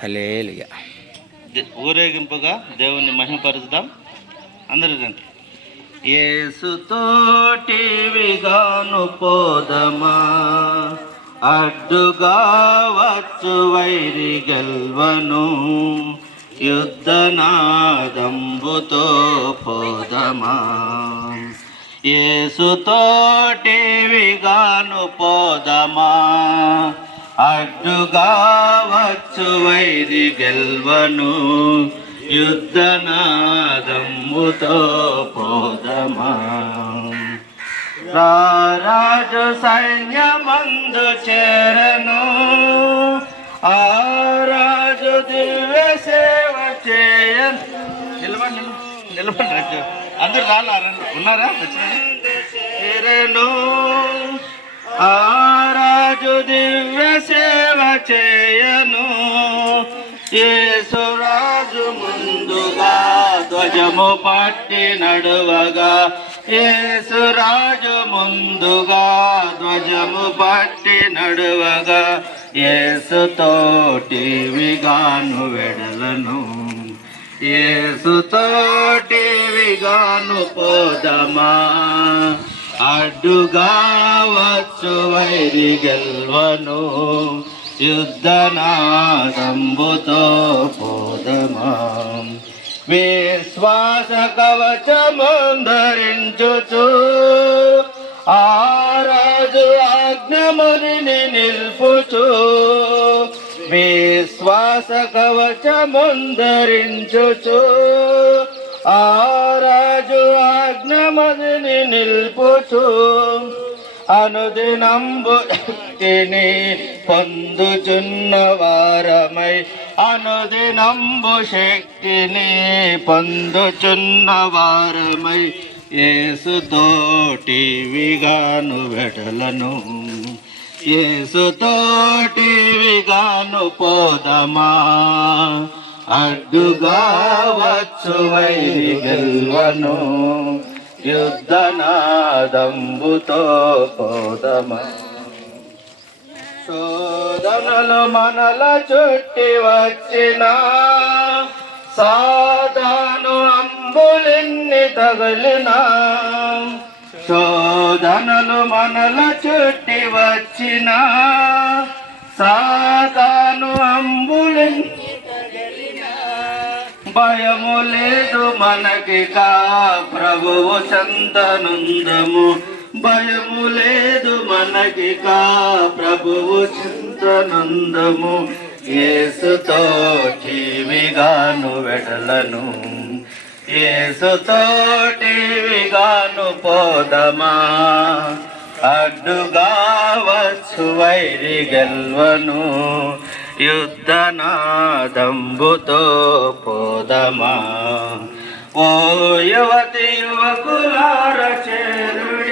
హల్లెలూయా. ఊరేగింపుగా దేవుణ్ణి మహిమపరుద్దాం. అందరూ రండి. యేసుతోటి విగాను పోదమా, అడ్డుగా వచ్చు వైరి గెల్వను, యుద్ధనాదంబుతో పోదమా. యేసుతోటి విగాను పోదమా, అడ్డుగా వచ్చు వైరి గెల్వను, యుద్ధనాదముతో పోదమా. రారాజు సైన్యమందు చేరను, ఆ రాజు దివ్య సేవ చేయను. నిలబడి రాజు అందరు ఉన్నారా? చేరను, ఆ రాజు దివ్య సేవ చేయను. యేసురాజు ముందుగా ధ్వజము పట్టి నడువగా, యేసురాజు ముందుగా ధ్వజము పట్టి నడువగా, యేసుతోటి విగాను వెడలను, యేసుతోటి విగాను పోదమా. అడ్డుగా వచ్చు వైరి గెల్వను, యుద్ధనాదంబుతో పోదమా. విశ్వాస కవచముందరించుచు, ఆ రాజు ఆజ్ఞముని నిల్పుచు. విశ్వాస కవచముందరించుచు, ఆ రాజు ఆజ్ఞముని నిల్పుచు. అనుదినంబు శక్తిని పొందుచున్న వారమై, అనుదినంబు శక్తిని పొందుచున్న వారమై, యేసుతోటి విగాను వెడలను, యేసుతోటి విగాను పోదమా. అడ్డుగా వచ్చు వైరి గెల్వను, యుద్ధనాదంబుతో పోదమా. శోధనలు మనల చుట్టి వచ్చిన, సాతాను అంబులెన్ని తగిలిన. శోధనలు మనల చుట్టి వచ్చిన, సాతాను అంబులెన్ని. భయము లేదు మనకి కా ప్రభువు చెంతనుందము, భయము లేదు మనకి కా ప్రభువు చెంతనుందము. యేసుతోటి విగాను వెడలను, యేసుతోటి విగాను పోదమా. అడ్డుగా వచ్చు వైరి గెల్వను, యుద్ధనాదంబుతో పోదమా. ఓ యువతి యువకులార చేరుడి,